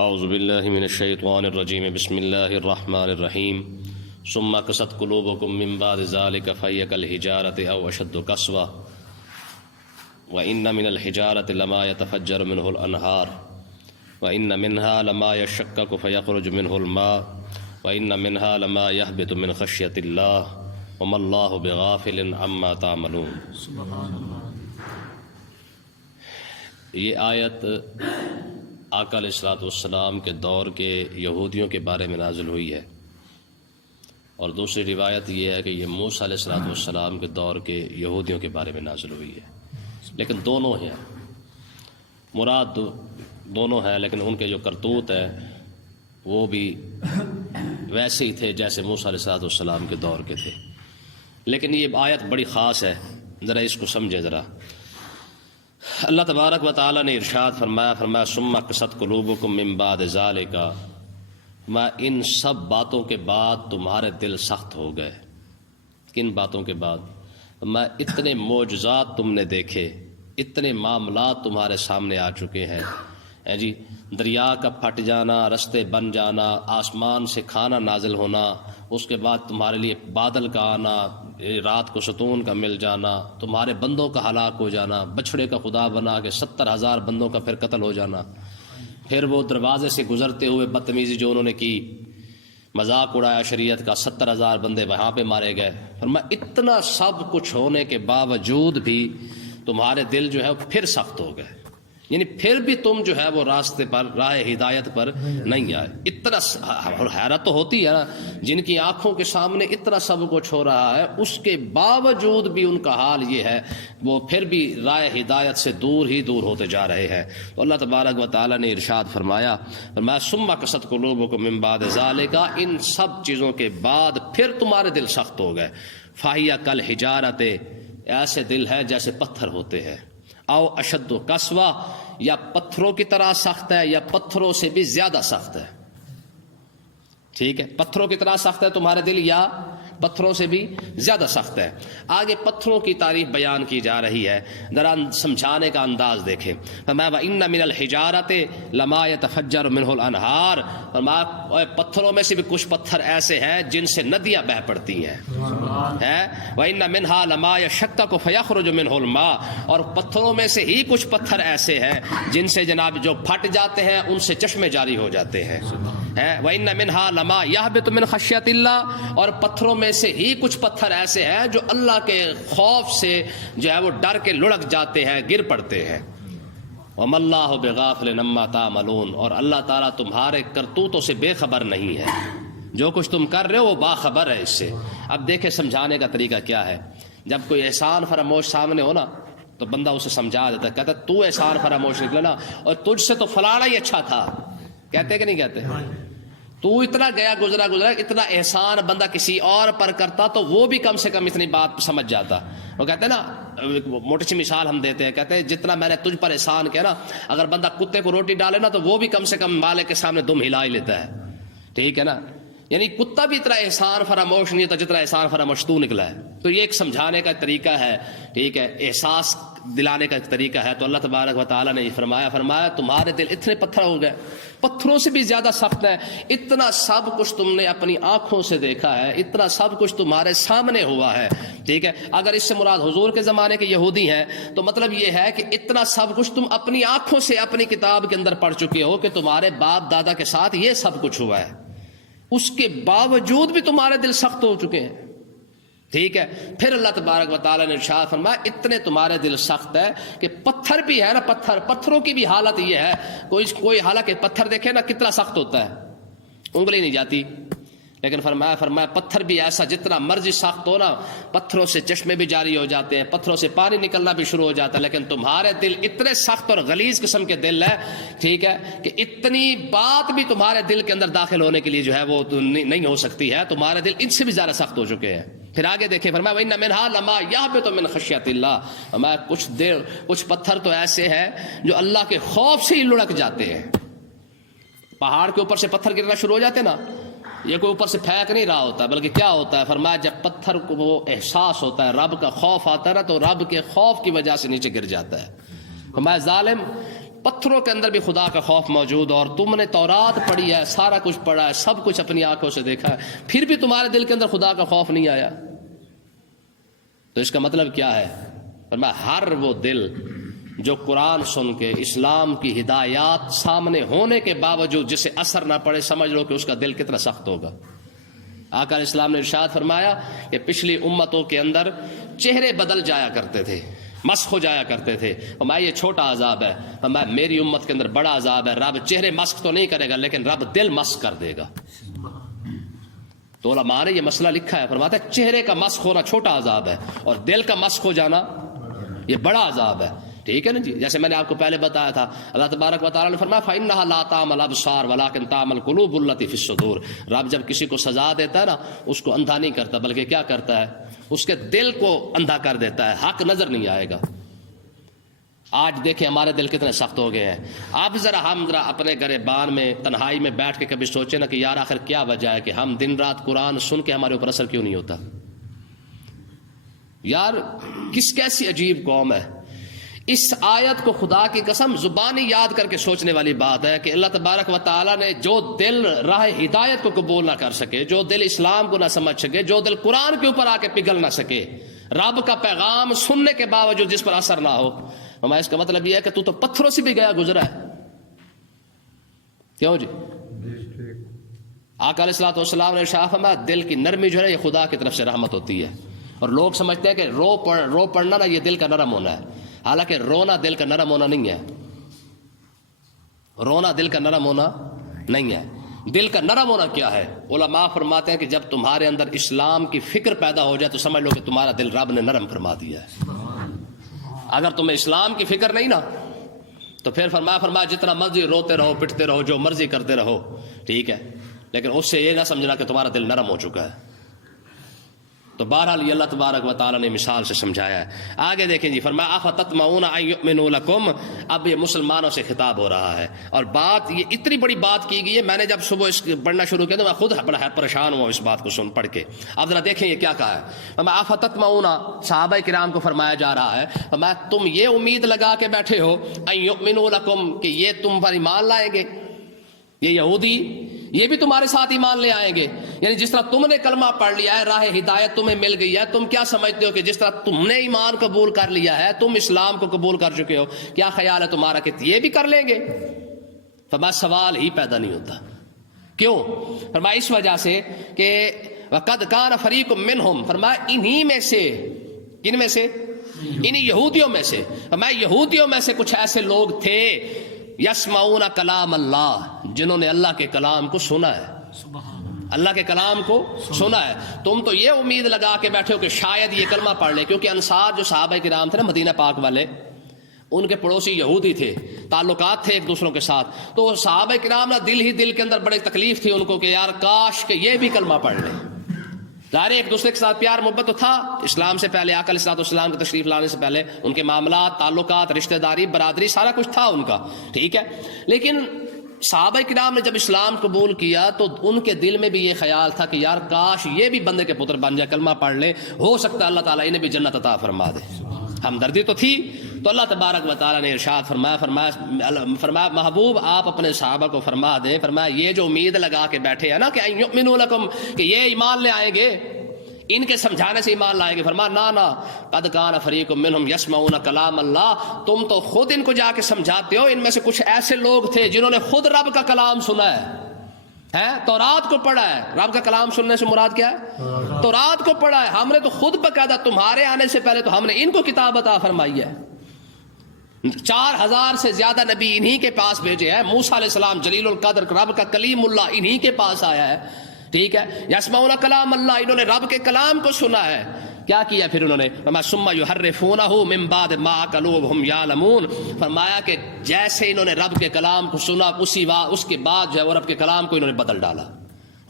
اعوذ باللہ من الشیطان الرجیم بسم اللہ الرحمن الرحیم ثم قست قلوبکم من بعد ذلک فہی کالحجارۃ او اشد قسوۃ وان من الحجارۃ لما يتفجر منه الانہار وان منها لما يشقق فيخرج منه الماء وان منها لما يهبط من خشیۃ اللہ وما اللہ بغافل عما تعملون۔ یہ آیت آقا علیہ الصلوۃ والسلام کے دور کے یہودیوں کے بارے میں نازل ہوئی ہے، اور دوسری روایت یہ ہے کہ یہ موسیٰ علیہ الصلوۃ والسلام کے دور کے یہودیوں کے بارے میں نازل ہوئی ہے، لیکن دونوں ہیں، مراد دونوں ہیں، لیکن ان کے جو کرتوت ہیں وہ بھی ویسے ہی تھے جیسے موسیٰ علیہ الصلوۃ والسلام کے دور کے تھے۔ لیکن یہ آیت بڑی خاص ہے، ذرا اس کو سمجھیں ذرا۔ اللہ تبارک و تعالیٰ نے ارشاد فرمایا ثم قست قلوبکم من بعد ذالک، میں ان سب باتوں کے بعد تمہارے دل سخت ہو گئے۔ کن باتوں کے بعد؟ میں اتنے معجزات تم نے دیکھے، اتنے معاملات تمہارے سامنے آ چکے ہیں، جی دریا کا پھٹ جانا، رستے بن جانا، آسمان سے کھانا نازل ہونا، اس کے بعد تمہارے لیے بادل کا آنا، رات کو ستون کا مل جانا، تمہارے بندوں کا ہلاک ہو جانا، بچھڑے کا خدا بنا کے 70,000 بندوں کا پھر قتل ہو جانا، پھر وہ دروازے سے گزرتے ہوئے بدتمیزی جو انہوں نے کی، مذاق اڑایا شریعت کا، 70,000 بندے وہاں پہ مارے گئے۔ فرمایا اتنا سب کچھ ہونے کے باوجود بھی تمہارے دل جو ہے پھر سخت ہو گئے، یعنی پھر بھی تم جو ہے وہ راستے پر، راہ ہدایت پر نہیں آئے۔ اتنا حیرت تو ہوتی ہے نا، جن کی آنکھوں کے سامنے اتنا سب کچھ ہو رہا ہے، اس کے باوجود بھی ان کا حال یہ ہے، وہ پھر بھی راہ ہدایت سے دور ہی دور ہوتے جا رہے ہیں۔ تو اللہ تبارک و تعالیٰ نے ارشاد فرمایا ثم قست قلوبکم من بعد ذالک، ان سب چیزوں کے بعد پھر تمہارے دل سخت ہو گئے۔ فہی کالحجارۃ، ایسے دل ہے جیسے پتھر ہوتے ہیں، او اشد قسوۃ، یا پتھروں کی طرح سخت ہے یا پتھروں سے بھی زیادہ سخت ہے۔ ٹھیک ہے، پتھروں کی طرح سخت ہے تمہارے دل یا پتھروں سے بھی زیادہ سخت ہے۔ آگے پتھروں کی تعریف بیان کی جا رہی ہے، ذرا سمجھانے کا انداز دیکھیں۔ فرمایا وَإِنَّ مِنَ الْحِجَارَةِ لَمَا يَتَفَجَّرُ مِنْهُ الْأَنْهَارُ، فرمایا پتھروں میں سے بھی کچھ پتھر ایسے ہیں جن سے ندیاں بہہ پڑتی ہیں، وَإِنَّ مِنْهَا لَمَا يَشَقَّقُ فَيَخْرُجُ مِنْهُ الْمَاءُ، اور پتھروں میں سے ہی کچھ پتھر ایسے ہیں جن سے جناب جو پھٹ جاتے ہیں ان سے چشمے جاری ہو جاتے ہیں، وَإِنَّ مِنْهَا لَمَا يَهْبِطُ مِنْ خَشْيَةِ اللَّهِ، اور پتھروں میں سے ہی کچھ پتھر ایسے ہیں جو اللہ کے خوف سے جو ہے وہ ڈر کے لڑک جاتے ہیں، گر پڑتے ہیں۔ وَمَا اللَّهُ بِغَافِلٍ عَمَّا تَعْمَلُونَ، اور اللہ تعالیٰ تمہارے کرتوتوں سے بے خبر نہیں ہے، جو کچھ تم کر رہے ہو وہ باخبر ہے اس سے۔ اب دیکھیں سمجھانے کا طریقہ کیا ہے۔ جب کوئی احسان فراموش سامنے ہو نا تو بندہ اسے سمجھا دیتا ہے، کہتا ہے تو احسان فراموش نکلا نا، اور تجھ سے تو فلانا ہی اچھا تھا، کہتے کہ نہیں کہتے؟ تو اتنا گیا گزرا اتنا احسان بندہ کسی اور پر کرتا تو وہ بھی کم سے کم اتنی بات سمجھ جاتا۔ وہ کہتے ہیں نا، موٹی سی مثال ہم دیتے ہیں، کہتے ہیں جتنا میں نے تجھ پر احسان کیا نا، اگر بندہ کتے کو روٹی ڈالے نا تو وہ بھی کم سے کم مالک کے سامنے دم ہلا ہی لیتا ہے، ٹھیک ہے نا، یعنی کتا بھی اتنا احسان فراموش نہیں ہوتا جتنا احسان فراموش تو نکلا ہے۔ تو یہ ایک سمجھانے کا طریقہ ہے، ٹھیک ہے، احساس دلانے کا طریقہ ہے۔ تو اللہ تبارک و تعالیٰ نے فرمایا تمہارے دل اتنے پتھر ہو گئے، پتھروں سے بھی زیادہ سخت ہے، اتنا سب کچھ تم نے اپنی آنکھوں سے دیکھا ہے، اتنا سب کچھ تمہارے سامنے ہوا ہے، ٹھیک ہے۔ اگر اس سے مراد حضور کے زمانے کے یہودی ہیں تو مطلب یہ ہے کہ اتنا سب کچھ تم اپنی آنکھوں سے اپنی کتاب کے اندر پڑھ چکے ہو کہ تمہارے باپ دادا کے ساتھ یہ سب کچھ ہوا ہے، اس کے باوجود بھی تمہارے دل سخت ہو چکے ہیں، ٹھیک ہے۔ پھر اللہ تبارک و تعالیٰ نے ارشاد فرمایا اتنے تمہارے دل سخت ہے کہ پتھر بھی ہے نا، پتھروں کی بھی حالت یہ ہے، کوئی حالانکہ پتھر دیکھے نا کتنا سخت ہوتا ہے، انگلی نہیں جاتی، لیکن فرمایا پتھر بھی ایسا جتنا مرضی سخت ہو نا، پتھروں سے چشمے بھی جاری ہو جاتے ہیں، پتھروں سے پانی نکلنا بھی شروع ہو جاتا ہے، لیکن تمہارے دل اتنے سخت اور غلیظ قسم کے دل ہے، ٹھیک ہے، کہ اتنی بات بھی تمہارے دل کے اندر داخل ہونے کے لیے جو ہے وہ نہیں ہو سکتی ہے، تمہارے دل ان سے بھی زیادہ سخت ہو چکے ہیں۔ پھر آگے دیکھیں، فرمایا وَإِنَّ مِنْهَا لَمَا يَهْبِطُ مِنْ خَشْيَةِ اللَّهِ، فرمایا کچھ پتھر تو ایسے ہیں جو اللہ کے خوف سے ہی لڑک جاتے ہیں۔ پہاڑ کے اوپر سے پتھر گرنا شروع ہو جاتے ہیں نا، یہ کوئی اوپر سے پھینک نہیں رہا ہوتا، بلکہ کیا ہوتا ہے، فرمایا جب پتھر کو وہ احساس ہوتا ہے، رب کا خوف آتا ہے نا، تو رب کے خوف کی وجہ سے نیچے گر جاتا ہے۔ فرمایا ظالم پتھروں کے اندر بھی خدا کا خوف موجود، اور تم نے تورات پڑھی ہے، سارا کچھ پڑھا ہے، سب کچھ اپنی آنکھوں سے دیکھا ہے، پھر بھی تمہارے دل کے اندر خدا کا خوف نہیں آیا، تو اس کا مطلب کیا ہے؟ فرمایا ہر وہ دل جو قرآن سن کے اسلام کی ہدایات سامنے ہونے کے باوجود جسے اثر نہ پڑے، سمجھ لو کہ اس کا دل کتنا سخت ہوگا۔ آقا علیہ السلام نے ارشاد فرمایا کہ پچھلی امتوں کے اندر چہرے بدل جایا کرتے تھے، مسخ ہو جایا کرتے تھے، فرمایا یہ چھوٹا عذاب ہے، فرمایا میری امت کے اندر بڑا عذاب ہے، رب چہرے مسخ تو نہیں کرے گا لیکن رب دل مسخ کر دے گا۔ تو علماء نے یہ مسئلہ لکھا ہے، فرماتا ہے چہرے کا مسخ ہونا چھوٹا عذاب ہے اور دل کا مسخ ہو جانا یہ بڑا عذاب ہے، ٹھیک ہے نا جی؟ جیسے میں نے آپ کو پہلے بتایا تھا، اللہ تبارک و تعالیٰ نے فرمایا فَإِنَّهَا لَا تَعْمَى الْأَبْصَارُ وَلَكِنْ تَعْمَى الْقُلُوبُ الَّتِي فِي الصُّدُورِ۔ رب جب کسی کو سزا دیتا ہے نا، اس کو اندھا نہیں کرتا بلکہ کیا کرتا ہے؟ اس کے دل کو اندھا کر دیتا ہے، حق نظر نہیں آئے گا۔ آج دیکھیں ہمارے دل کتنے سخت ہو گئے ہیں۔ اب ہم اپنے گریبان میں تنہائی میں بیٹھ کے کبھی سوچیں نا کہ یار آخر کیا وجہ ہے کہ ہم دن رات قرآن سن کے ہمارے اوپر اثر کیوں نہیں ہوتا؟ یار کیسی عجیب قوم ہے۔ اس آیت کو خدا کی قسم زبانی یاد کر کے سوچنے والی بات ہے کہ اللہ تبارک و تعالیٰ نے جو دل راہ ہدایت کو قبول نہ کر سکے، جو دل اسلام کو نہ سمجھ سکے، جو دل قرآن کے اوپر آ کے پگھل نہ سکے، رب کا پیغام سننے کے باوجود جس پر اثر نہ ہو، ہمارا اس کا مطلب یہ ہے کہ تو پتھروں سے بھی گیا گزرا ہے۔ کیوں جی؟ آقا علیہ الصلوۃ والسلام نے ارشاد فرمایا دل کی نرمی جو ہے یہ خدا کی طرف سے رحمت ہوتی ہے، اور لوگ سمجھتے ہیں کہ رو پڑنا نا یہ دل کا نرم ہونا ہے، حالانکہ رونا دل کا نرم ہونا نہیں ہے، رونا دل کا نرم ہونا نہیں ہے۔ دل کا نرم ہونا کیا ہے؟ علماء فرماتے ہیں کہ جب تمہارے اندر اسلام کی فکر پیدا ہو جائے تو سمجھ لو کہ تمہارا دل رب نے نرم فرما دیا ہے۔ اگر تمہیں اسلام کی فکر نہیں نا تو پھر فرمایا جتنا مرضی روتے رہو، پٹتے رہو، جو مرضی کرتے رہو، ٹھیک ہے، لیکن اس سے یہ نہ سمجھنا کہ تمہارا دل نرم ہو چکا ہے۔ تو بہرحال یہ اللہ تبارک و تعالیٰ نے مثال سے سمجھایا ہے۔ آگے دیکھیں جی، فرمایا افتطمعون ان یؤمنوا لکم، اب یہ مسلمانوں سے خطاب ہو رہا ہے، اور بات یہ اتنی بڑی بات کی گئی ہے، میں نے جب صبح اس پڑھنا شروع کیا تو میں خود بڑا پریشان ہوا اس بات کو سن پڑھ کے۔ اب ذرا دیکھیں یہ کیا کہا ہے، فرمایا افتطمعون، صحابہ کرام کو فرمایا جا رہا ہے، فرمایا تم یہ امید لگا کے بیٹھے ہو ان یؤمنوا لکم کہ یہ تم پر ایمان لائیں گے، یہ یہودی یہ بھی تمہارے ساتھ ایمان لے آئیں گے، یعنی جس طرح تم نے کلمہ پڑھ لیا ہے، راہ ہدایت تمہیں مل گئی ہے، تم کیا سمجھتے ہو کہ جس طرح تم نے ایمان قبول کر لیا ہے، تم اسلام کو قبول کر چکے ہو، کیا خیال ہے تمہارا کہ یہ بھی کر لیں گے؟ فرمایا سوال ہی پیدا نہیں ہوتا۔ کیوں؟ فرمایا اس وجہ سے کہ وَقَدْ كَانَ فَرِيقٌ مِّنْهُمْ، فرمایا انہی میں سے، کن میں سے؟ انہی یہودیوں میں سے، فرمایا یہودیوں میں سے کچھ ایسے لوگ تھے یسمعون کلام اللہ، جنہوں نے اللہ کے کلام کو سنا ہے، اللہ کے کلام کو سنا ہے۔ تم تو یہ امید لگا کے بیٹھے ہو کہ شاید یہ کلمہ پڑھ لے، کیونکہ انصار جو صحابہ کرام تھے نا مدینہ پاک والے، ان کے پڑوسی یہودی تھے، تعلقات تھے ایک دوسروں کے ساتھ، تو صحابہ کرام نا دل کے اندر بڑی تکلیف تھی ان کو کہ یار کاش کہ یہ بھی کلمہ پڑھ لے۔ ظاہر ایک دوسرے کے ساتھ پیار محبت تو تھا، اسلام سے پہلے، آقا علیہ الصلوۃ والسلام کے تشریف لانے سے پہلے ان کے معاملات، تعلقات، رشتہ داری، برادری، سارا کچھ تھا ان کا، ٹھیک ہے، لیکن صحابہ کرام نے جب اسلام قبول کیا تو ان کے دل میں بھی یہ خیال تھا کہ یار کاش یہ بھی بندے کے پتر بن جائے، کلمہ پڑھ لے، ہو سکتا ہے اللہ تعالیٰ انہیں بھی جنت عطا فرما دے۔ ہمدردی تو تھی، تو اللہ تبارک و تعالیٰ نے ارشاد فرمایا محبوب آپ اپنے صحابہ کو فرما دیں، فرمایا یہ جو امید لگا کے بیٹھے ہیں نا کہ ان یؤمنوا لکم کہ یہ ایمان لے آئیں گے، ان کے سمجھانے سے ایمان لائیں گے، فرمایا نا قد کان فریق منہم یسمعون کلام اللہ، تم تو خود ان کو جا کے سمجھاتے ہو، ان میں سے کچھ ایسے لوگ تھے جنہوں نے خود رب کا کلام سنا ہے، تورات کو پڑھا ہے۔ رب کا کلام سننے سے مراد کیا ہے؟ تورات کو پڑھا ہے۔ ہم نے تو خود باقاعدہ تمہارے آنے سے پہلے تو ہم نے ان کو کتاب عطا فرمائی ہے، 4000 سے زیادہ نبی انہی کے پاس بھیجے ہیں، موسیٰ علیہ السلام جلیل القدر رب کا کلیم اللہ انہی کے پاس آیا ہے، ٹھیک ہے، یسمعون کلام اللہ، انہوں نے رب کے کلام کو سنا ہے۔ کیا کیا پھر انہوں نے؟ فرمایا ثم یحرفونہ من بعد ما عقلوہ وہم یعلمون، فرمایا کہ جیسے انہوں نے رب کے کلام کو سنا اس کے بعد جو ہے وہ رب کے کلام کو انہوں نے بدل ڈالا،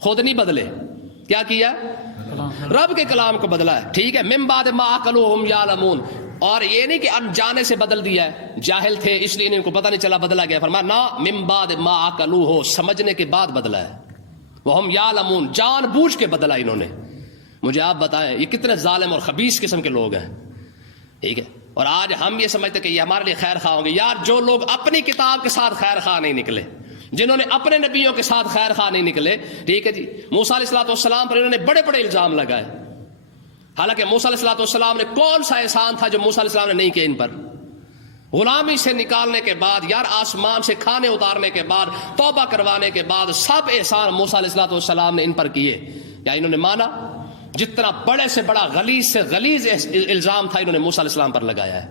خود نہیں بدلے، کیا کیا؟ رب کے کلام کو بدلا ہے، ٹھیک ہے، من بعد ما عقلوہ وہم یعلمون، اور یہ نہیں کہ انجانے سے بدل دیا ہے، جاہل تھے اس لیے ان کو پتہ نہیں چلا بدلا گیا، فرمایا نا من بعد ما عقلوہ، سمجھنے کے بعد بدلا ہے، وہم یعلمون، جان بوجھ کے بدلا انہوں نے۔ مجھے آپ بتائیں یہ کتنے ظالم اور خبیث قسم کے لوگ ہیں، ٹھیک ہے، اور آج ہم یہ سمجھتے کہ یہ ہمارے لیے خیر خواہ ہوں گے. یار جو لوگ اپنی کتاب کے ساتھ خیر خواہ نہیں نکلے, جنہوں نے اپنے نبیوں کے ساتھ خیر خواہ نہیں نکلے, ٹھیک ہے جی, موسیٰ علیہ السلام پر انہوں نے بڑے بڑے الزام لگائے. حالانکہ موسیٰ علیہ السلام نے کون سا احسان تھا جو موسیٰ علیہ السلام نے نہیں کیا ان پر؟ غلامی سے نکالنے کے بعد, یار آسمان سے کھانے اتارنے کے بعد, توبہ کروانے کے بعد سب احسان موسیٰ علیہ السلام نے ان پر کیے. یا انہوں نے مانا؟ جتنا بڑے سے بڑا غلیظ سے غلیظ الزام تھا انہوں نے موسیٰ علیہ السلام پر لگایا ہے.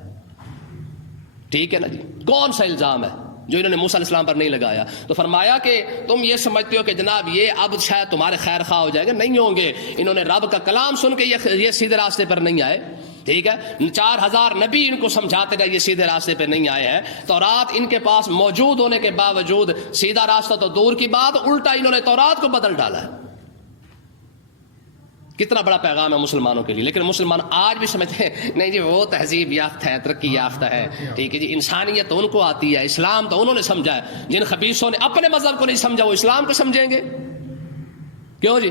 ٹھیک ہے نا جی, کون سا الزام ہے جو انہوں نے موسیٰ علیہ السلام پر نہیں لگایا؟ تو فرمایا کہ تم یہ سمجھتے ہو کہ جناب یہ اب شاید تمہارے خیر خواہ ہو جائے گا, نہیں ہوں گے. انہوں نے رب کا کلام سن کے یہ سیدھے راستے پر نہیں آئے. ٹھیک ہے, 4000 نبی ان کو سمجھاتے رہے, یہ سیدھے راستے پہ نہیں آئے ہیں. تورات ان کے پاس موجود ہونے کے باوجود سیدھا راستہ تو دور کی بات, الٹا انہوں نے تورات کو بدل ڈالا ہے. کتنا بڑا پیغام ہے مسلمانوں کے لیے. لیکن مسلمان آج بھی سمجھتے ہیں نہیں جی وہ تہذیب یافتہ ہے, ترقی یافتہ ہے, ٹھیک ہے جی, انسانیت تو ان کو آتی ہے, اسلام تو انہوں نے سمجھا ہے. جن خبیثوں نے اپنے مذہب کو نہیں سمجھا وہ اسلام کو سمجھیں گے کیوں جی؟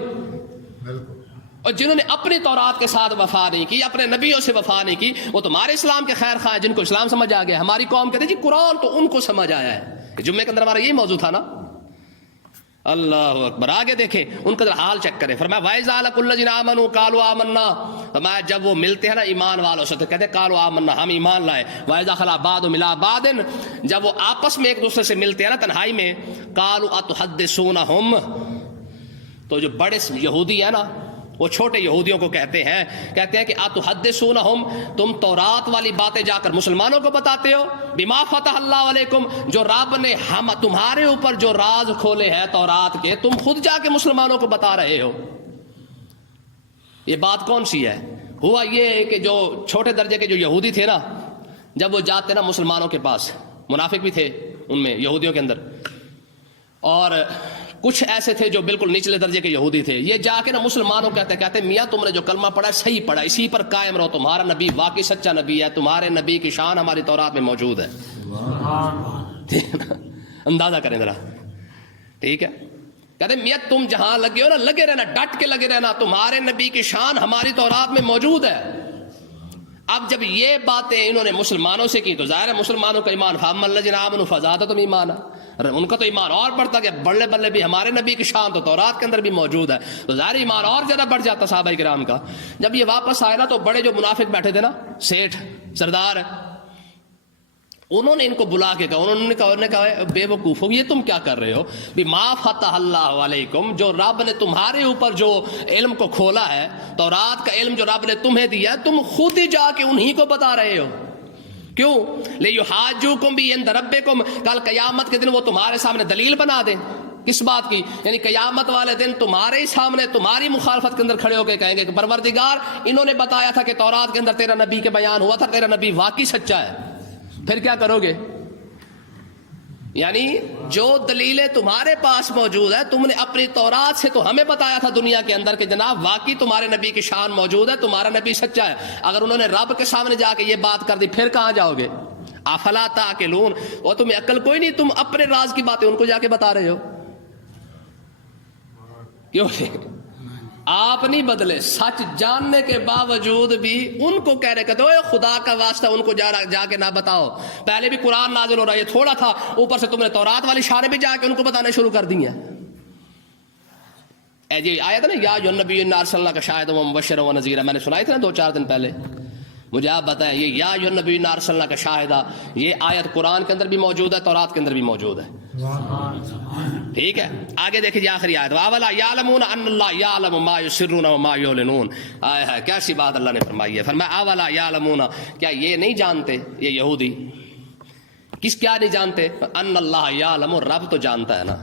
اور جنہوں نے اپنی تورات کے ساتھ وفا نہیں کی, اپنے نبیوں سے وفا نہیں کی, وہ تمہارے اسلام کے خیر خواہ ہیں جن کو اسلام سمجھ آ گیا. ہماری قوم کہتے ہیں جی قرآن تو ان کو سمجھ آیا ہے. جمعے کے اندر ہمارا یہی موضوع تھا نا. اللہ اکبر. آگے دیکھیں ان کا حال چیک کریں. فرمایا وَإِذَا لَقُوا الَّذِينَ آمَنُوا قَالُوا آمَنَّا, فرمایا جب وہ ملتے ہیں نا ایمان والوں سے تو کہتے ہیں قَالُوا آمَنَّا, ہم ایمان لائے. وَإِذَا خَلَا بَعْضُهُمْ إِلَىٰ بَعْضٍ, جب وہ آپس میں ایک دوسرے سے ملتے ہیں نا تنہائی میں, قَالُوا أَتُحَدِّثُونَهُمْ, تو جو بڑے یہودی ہیں نا وہ چھوٹے یہودیوں کو کہتے ہیں کہ اتحدثونہم, تم تورات والی باتیں جا کر مسلمانوں کو بتاتے ہو, بما فتح اللہ علیکم, جو رب نے ہم تمہارے اوپر جو راز کھولے ہیں تورات کے, تم خود جا کے مسلمانوں کو بتا رہے ہو. یہ بات کون سی ہے؟ ہوا یہ کہ جو چھوٹے درجے کے جو یہودی تھے نا, جب وہ جاتے نا مسلمانوں کے پاس, منافق بھی تھے ان میں یہودیوں کے اندر, اور کچھ ایسے تھے جو بالکل نچلے درجے کے یہودی تھے, یہ جا کے نا مسلمانوں کہتے میاں تم نے جو کلمہ پڑھا ہے صحیح پڑھا, اسی پر قائم رہو, تمہارا نبی واقعی سچا نبی ہے, تمہارے نبی کی شان ہماری تورات میں موجود ہے. اندازہ کریں ذرا, ٹھیک ہے. کہتے میاں تم جہاں لگے ہو نا لگے رہنا, ڈٹ کے لگے رہنا, تمہارے نبی کی شان ہماری تورات میں موجود ہے. اب جب یہ باتیں انہوں نے مسلمانوں سے کی تو ظاہر ہے مسلمانوں کا ایمان, فَأَمَّا الَّذِينَ آمَنُوا فَزَادَتْهُمْ ایمانا, ان کا تو ایمان اور بڑھتا کہ بڑے بلے بھی ہمارے نبی کی شان تو تورات کے اندر بھی موجود ہے, تو ظاہر ایمان اور زیادہ بڑھ جاتا صحابہ کرام کا. جب یہ واپس آئے نا تو بڑے جو منافق بیٹھے تھے نا, سیٹھ سردار, انہوں نے ان کو بلا کے کہا, انہوں نے کہا بے وقوفو یہ تم کیا کر رہے ہو, بما فتح اللہ علیکم, جو رب نے تمہارے اوپر جو علم کو کھولا ہے, تورات کا علم جو رب نے تمہیں دیا, تم خود ہی جا کے انہی کو بتا رہے ہو. کیوں؟ لِيُحَاجُّوكُمْ بِهِ عِندَ رَبِّكُمْ, کل قیامت کے دن وہ تمہارے سامنے دلیل بنا دیں. کس بات کی؟ یعنی قیامت والے دن تمہارے ہی سامنے تمہاری مخالفت کے اندر کھڑے ہو کے کہیں گے کہ پروردگار انہوں نے بتایا تھا کہ تورات کے اندر تیرا نبی کے بیان ہوا تھا, تیرا نبی واقعی سچا ہے, پھر کیا کرو گے؟ یعنی جو دلیلیں تمہارے پاس موجود ہے, تم نے اپنی تورات سے تو ہمیں بتایا تھا دنیا کے اندر کہ جناب واقعی تمہارے نبی کی شان موجود ہے, تمہارا نبی سچا ہے. اگر انہوں نے رب کے سامنے جا کے یہ بات کر دی پھر کہاں جاؤ گے؟ افلا تعقلون, اور تمہیں عقل کوئی نہیں, تم اپنے راز کی باتیں ان کو جا کے بتا رہے ہو. کیوں آپ نہیں بدلے, سچ جاننے کے باوجود بھی ان کو کہہ رہے کہ خدا کا واسطہ ان کو جا کے نہ بتاؤ. پہلے بھی قرآن نازل ہو رہا ہے, یہ تھوڑا تھا, اوپر سے تم نے تورات والی شانیں بھی جا کے ان کو بتانے شروع کر دی ہیں. جی آیت نا یا ایھا النبی انا ارسلناک شاہدا ومبشرا ونذیرا, میں نے سنائی تھی نا 2-4 دن پہلے. مجھے آپ بتائیں یہ یا ایھا النبی انا ارسلناک شاہدا, یہ آیت قرآن کے اندر بھی موجود ہے, تورات کے اندر بھی موجود ہے. ٹھیک ہے, آگے دیکھیے آخری آیت, وَأَوَلَا يَعْلَمُونَ أَنَّ اللَّهَ يَعْلَمُ مَا يُسِرُّونَ وَمَا يُعْلِنُونَ. کیسی بات اللہ نے فرمائی ہے. فرمایا اَوَلَا يَعْلَمُونَ, کیا یہ نہیں جانتے, یہ یہودی کیا نہیں جانتے, أَنَّ اللَّهَ يَعْلَمُ, رب تو جانتا ہے نا.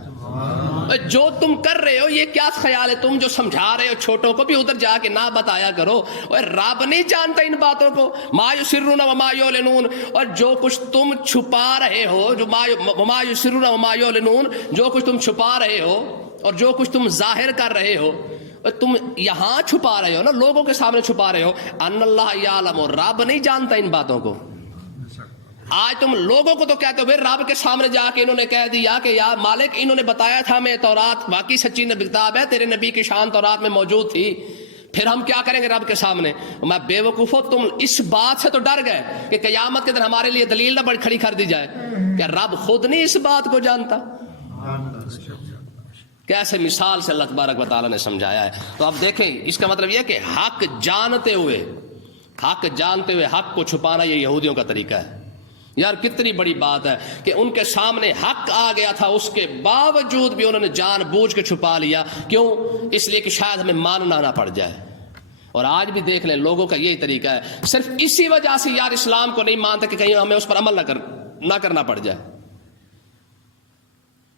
جو تم کر رہے ہو یہ کیا خیال ہے, تم جو سمجھا رہے ہو چھوٹوں کو بھی ادھر جا کے نہ بتایا کرو. اور رب نہیں جانتا ان باتوں کو, ما یسرون وما یعلنون, اور جو کچھ تم چھپا رہے ہو, جو ما یسرون وما یعلنون, جو کچھ تم چھپا رہے ہو اور جو کچھ تم ظاہر کر رہے ہو, اور تم یہاں چھپا رہے ہو نا, لوگوں کے سامنے چھپا رہے ہو. ان اللہ یعلم, رب نہیں جانتا ان باتوں کو. آج تم لوگوں کو تو کہتے ہو بھائی رب کے سامنے جا کے انہوں نے کہہ دیا کہ یا مالک انہوں نے بتایا تھا میں تورات واقعی سچی کتاب ہے, تیرے نبی کی شان تورات میں موجود تھی, پھر ہم کیا کریں گے رب کے سامنے؟ میں بے وقوفو تم اس بات سے تو ڈر گئے کہ قیامت کے دن ہمارے لیے دلیل نہ بڑی کھڑی کر دی جائے کہ رب خود نہیں اس بات کو جانتا؟ کیسے مثال سے اللہ تبارک و تعالیٰ نے سمجھایا ہے. تو اب دیکھیں اس کا مطلب یہ کہ حق جانتے ہوئے حق کو چھپانا یہ یہودیوں کا طریقہ ہے. یار کتنی بڑی بات ہے کہ ان کے سامنے حق آ گیا تھا، اس کے باوجود بھی انہوں نے جان بوجھ کے چھپا لیا. کیوں؟ اس لیے کہ شاید ہمیں ماننا نہ پڑ جائے. اور آج بھی دیکھ لیں لوگوں کا یہی طریقہ ہے، صرف اسی وجہ سے یار اسلام کو نہیں مانتے کہ کہیں ہمیں اس پر عمل نہ کرنا پڑ جائے.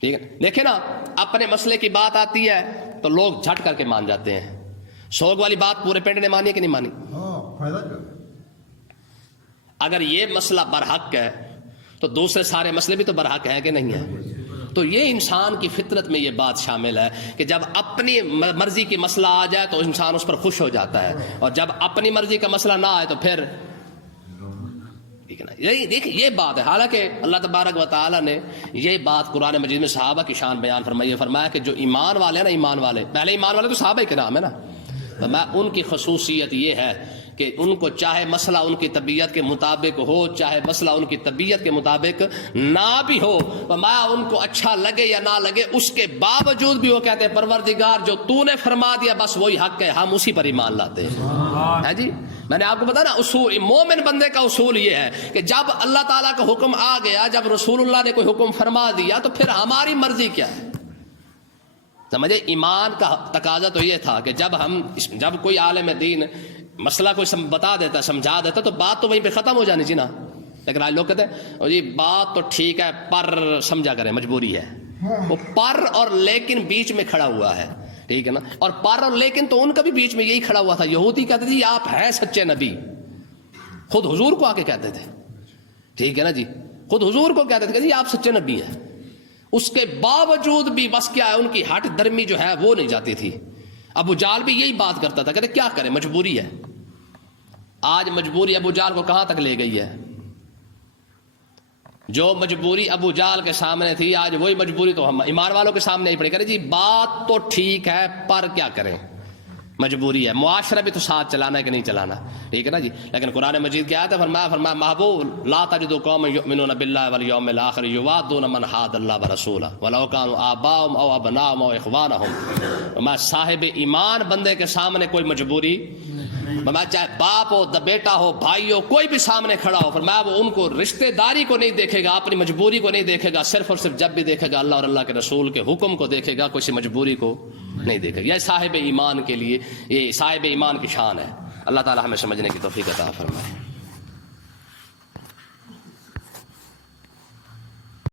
ٹھیک ہے، دیکھیں نا اپنے مسئلے کی بات آتی ہے تو لوگ جھٹ کر کے مان جاتے ہیں. سوگ والی بات پورے پنڈ نے مانی ہے کہ نہیں مانی؟ اگر یہ مسئلہ برحق ہے تو دوسرے سارے مسئلے بھی تو برحق ہیں کہ نہیں ہیں؟ تو یہ انسان کی فطرت میں یہ بات شامل ہے کہ جب اپنی مرضی کی مسئلہ آ جائے تو انسان اس پر خوش ہو جاتا ہے، اور جب اپنی مرضی کا مسئلہ نہ آئے تو پھر یہی دیکھیں یہ بات ہے. حالانکہ اللہ تبارک و تعالیٰ نے یہ بات قرآن مجید میں صحابہ کی شان بیان فرمایا کہ جو ایمان والے ہیں نا، ایمان والے پہلے ایمان والے تو صحابہ کے نام ہے نا، ان کی خصوصیت یہ ہے کہ ان کو چاہے مسئلہ ان کی طبیعت کے مطابق ہو، چاہے مسئلہ ان کی طبیعت کے مطابق نہ بھی ہو، ان کو اچھا لگے یا نہ لگے، اس کے باوجود بھی وہ کہتے ہیں پروردگار جو تو نے فرما دیا بس وہی حق ہے، ہم اسی پر ایمان لاتے ہیں. جی میں نے آپ کو بتایا نا اصول مومن بندے کا اصول یہ ہے کہ جب اللہ تعالیٰ کا حکم آ گیا، جب رسول اللہ نے کوئی حکم فرما دیا تو پھر ہماری مرضی کیا ہے. سمجھے ایمان کا تقاضا تو یہ تھا کہ جب کوئی عالم دین مسئلہ کوئی بتا دیتا سمجھا دیتا تو بات تو وہیں پہ ختم ہو جانی تھی نا. لیکن آج لوگ کہتے ہیں جی بات تو ٹھیک ہے پر سمجھا کریں مجبوری ہے. وہ پر اور لیکن بیچ میں کھڑا ہوا ہے، ٹھیک ہے نا. اور پر اور لیکن تو ان کا بھی بیچ میں یہی کھڑا ہوا تھا. یہودی کہتے تھے آپ ہیں سچے نبی، خود حضور کو آ کے کہتے تھے، ٹھیک ہے نا جی، خود حضور کو کہتے تھے کہ جی آپ سچے نبی ہیں. اس کے باوجود بھی بس کیا ہے ان کی ہٹ درمی جو ہے وہ نہیں جاتی تھی. ابو جال بھی یہی بات کرتا تھا، کہتے کیا کریں مجبوری ہے. آج مجبوری ابو جال کو کہاں تک لے گئی ہے؟ جو مجبوری ابو جال کے سامنے تھی آج وہی مجبوری تو ہم ایمان والوں کے سامنے ہی پڑی. کرے جی بات تو ٹھیک ہے پر کیا کریں مجبوری ہے. معاشرہ بھی تو ساتھ چلانا ہے کہ نہیں چلانا، ٹھیک ہے نا جی. لیکن قرآن مجید کیا ہے فرمایا محبوب لا تجد قوما یؤمنون باللہ والیوم الاخر یوادون من حاد اللہ ورسولہ ولو کانوا آباءهم او ابناءهم او اخوانهم. صاحب ایمان بندے کے سامنے کوئی مجبوری، چاہے باپ ہو بیٹا ہو بھائی ہو کوئی بھی سامنے کھڑا ہو، فرمایا وہ ان کو رشتہ داری کو نہیں دیکھے گا، اپنی مجبوری کو نہیں دیکھے گا، صرف اور صرف جب بھی دیکھے گا اللہ اور اللہ کے رسول کے حکم کو دیکھے گا، کسی مجبوری کو نہیں دیکھے گا. یہ صاحب ایمان کے لیے یہ صاحب ایمان کی شان ہے. اللہ تعالی ہمیں سمجھنے کی توفیق عطا فرمائے.